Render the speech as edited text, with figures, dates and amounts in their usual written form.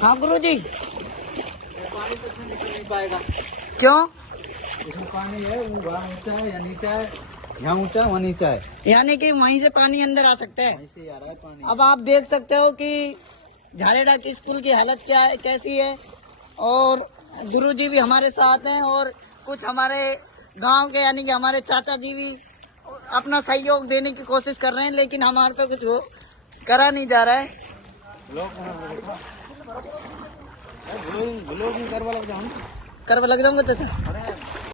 हाँ गुरुजी, पानी से निकल नहीं पाएगा। क्यों? इसमें पानी है, वहाँ ऊंचा है या नीचा है, यहाँ ऊंचा है वहाँ नीचा है, यानी कि वहीं से पानी अंदर आ सकता है। वहीं से ही आ रहा है पानी। अब आप देख सकते हो कि झालेडा की स्कूल की हालत क्या है, कैसी है। और गुरुजी भी हमारे साथ हैं और कुछ हमारे गांव के यानी कि हमारे चाचा जी भी अपना सहयोग देने की कोशिश कर रहे हैं, लेकिन हमारे पे कुछ हो करा नहीं जा रहा है। ब्लॉगिंग करवा लग जाऊँ, करवा लग जाऊंगा चाचा।